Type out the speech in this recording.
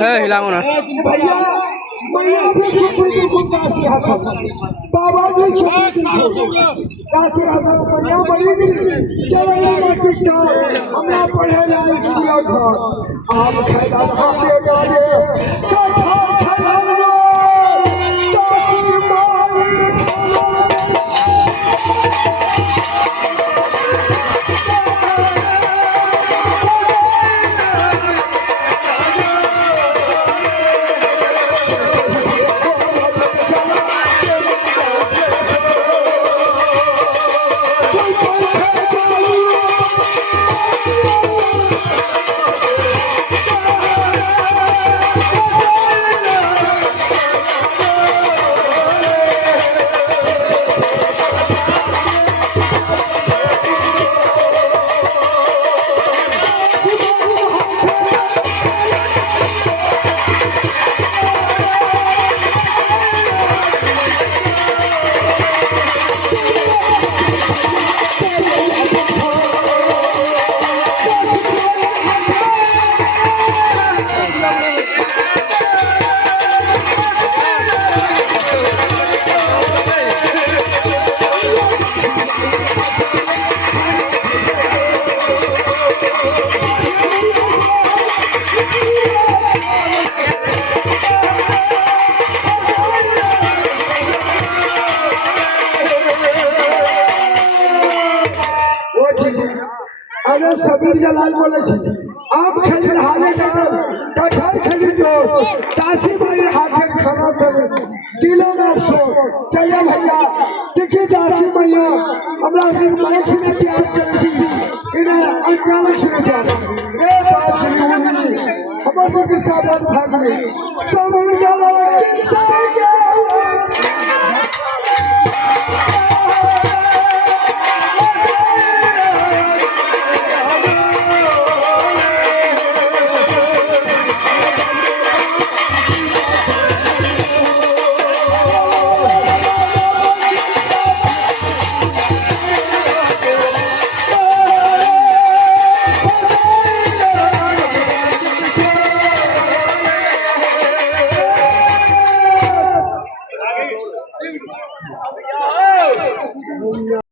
हिलाओ ना भैया मैया भी सुप्रीम को काशी हाथ बाबा भी काशी हाथ मैया बड़ी चलो ना टिकटॉक हमरा पढ़े ला स्कूल घर आप खैला भाते डाले कठार खैला काशी माई खाना अरे सबीर जलाल बोले छी आप खेली हाले डाल कठर खेली जो तासी भाई हाथे खाना चले दिलों में सो चलिए भैया देखिए तासी भैया हमरा माइक से प्यार करे छी इन्हें अचानक से प्यार ए बात नहीं हमर के साथ भाग में सब